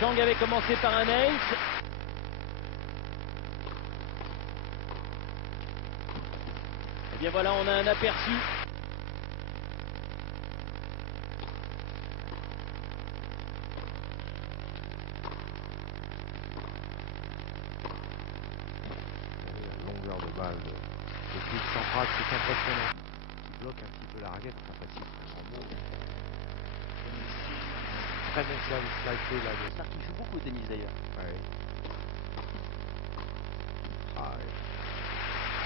Chang avait commencé par un ace. Et bien voilà, on a un aperçu. La longueur de balle de Pete Sampras, c'est impressionnant. Qui bloque un petit peu la raquette, enfin facile, c'est un grand mot. Très bon service sliké là. Ça qui joue beaucoup au tennis d'ailleurs. Ouais. Ah, ouais.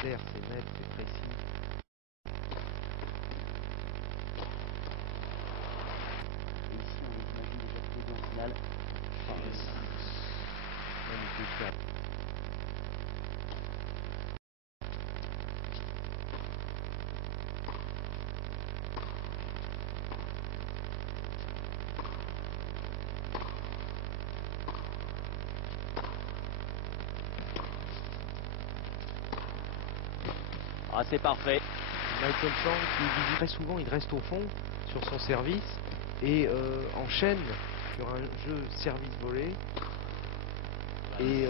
Clair, c'est net, c'est précis. Et ici, on imagine déjà les deux en finale. Magnifique shot. Ah, c'est parfait. Michael Chang qui visite très souvent, il reste au fond sur son service et enchaîne sur un jeu service volé et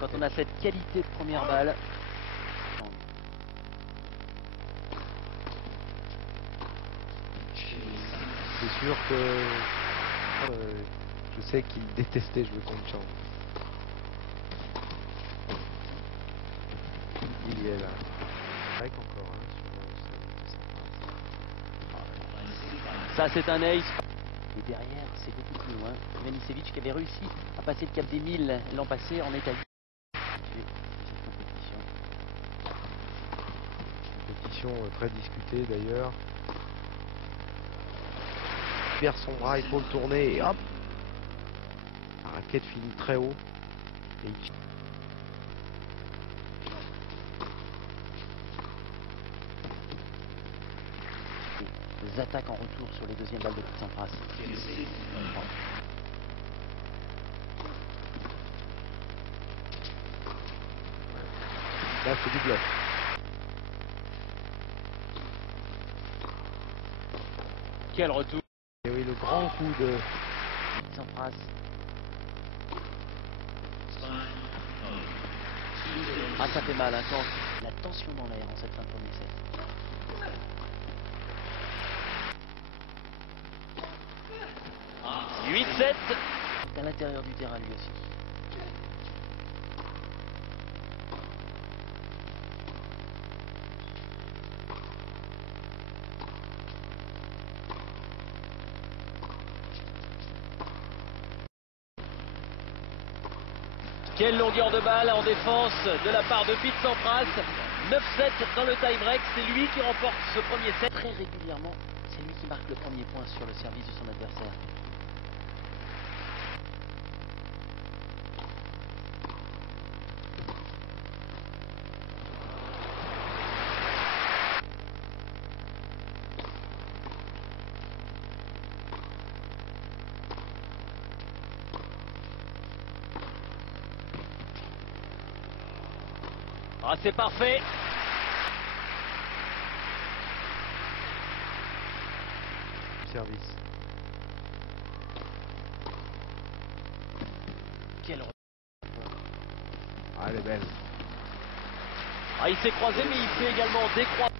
Quand on a cette qualité de première balle. c'est sûr que je sais qu'il détestait jouer contre Chang. Il y est là. Break encore sur Ça, c'est un ace. Et derrière, c'est beaucoup plus loin. Ivanisevic qui avait réussi à passer le cap des 1000 l'an passé en Italie. compétition très discutée d'ailleurs. Il perd son bras, épaule tournée et hop, la raquette finit très haut. Et les attaques en retour sur les deuxièmes balles de Pete Sampras. là c'est du bluff. Quel retour. Et oui, le grand coup de Pete Sampras. Ah, ça fait mal, hein, quand la tension dans l'air en cette fin de premier set. 8-7. À l'intérieur du terrain lui aussi. Quelle longueur de balle en défense de la part de Pete Sampras. 9-7 dans le tie-break. C'est lui qui remporte ce premier set. Très régulièrement, c'est lui qui marque le premier point sur le service de son adversaire. Ah, c'est parfait. service. Quel... Ah, elle est belle. Ah, il s'est croisé, mais il s'est également décroisé.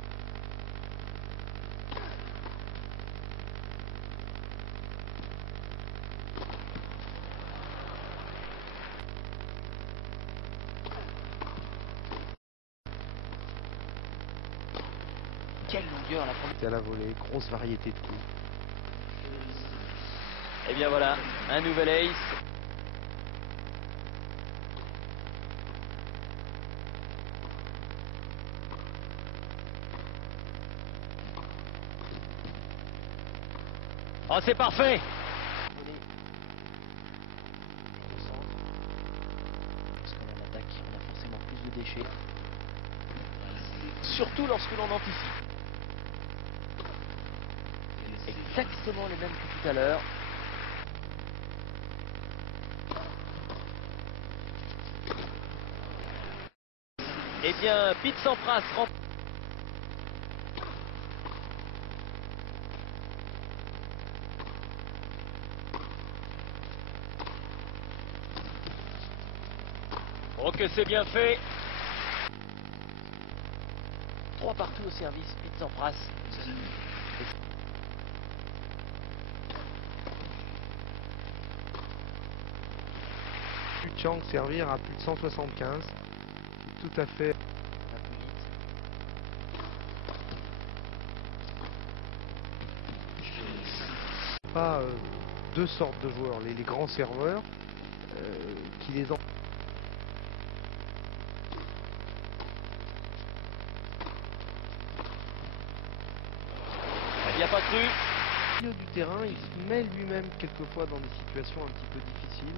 Quelle longueur la première. C'est à la volée, grosse variété de coups. Et bien voilà, un nouvel ace. Oh, c'est parfait. Parce qu'on a l'attaque, on a forcément plus de déchets. Surtout lorsque l'on anticipe. Exactement les mêmes que tout à l'heure. Eh bien, Pete Sampras Ok, c'est bien fait. 3 partout au service, Pete Sampras. Chang servir à plus de 175. Tout à fait. Un peu vite. Pas deux sortes de joueurs, les grands serveurs qui les ont. Il n'y a pas cru. Au milieu du terrain, il se met lui-même quelquefois dans des situations un petit peu difficiles.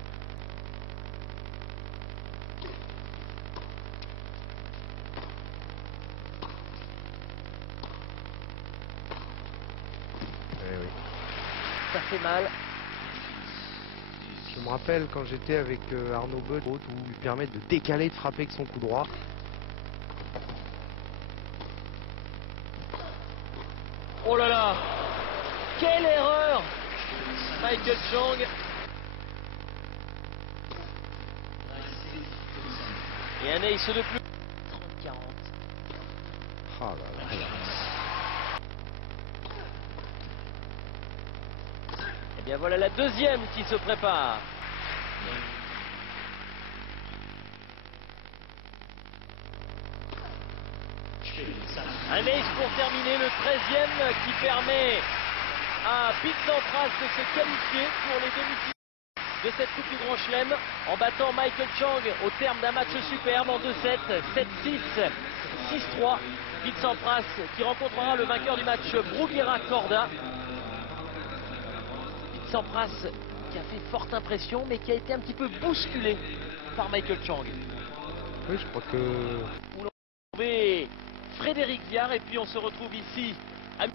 Eh oui. Ça fait mal. Je me rappelle quand j'étais avec Arnaud Bud, où il permet de décaler, de frapper avec son coup droit. Oh là là! Quelle erreur! Michael Chang. Et un ace de plus. 30-40. Ah là là là. Et bien voilà la deuxième qui se prépare. Un ace pour terminer, le 13e qui permet à Pete Sampras de se qualifier pour les demi-finales de cette Coupe du Grand Chelem en battant Michael Chang au terme d'un match superbe en 2-7, 7-6, 6-3. Pete Sampras qui rencontrera le vainqueur du match Bruguera Korda. Pete Sampras qui a fait forte impression mais qui a été un petit peu bousculé par Michael Chang. Oui, je crois que... Où l'on va trouver Frédéric Viard et puis on se retrouve ici à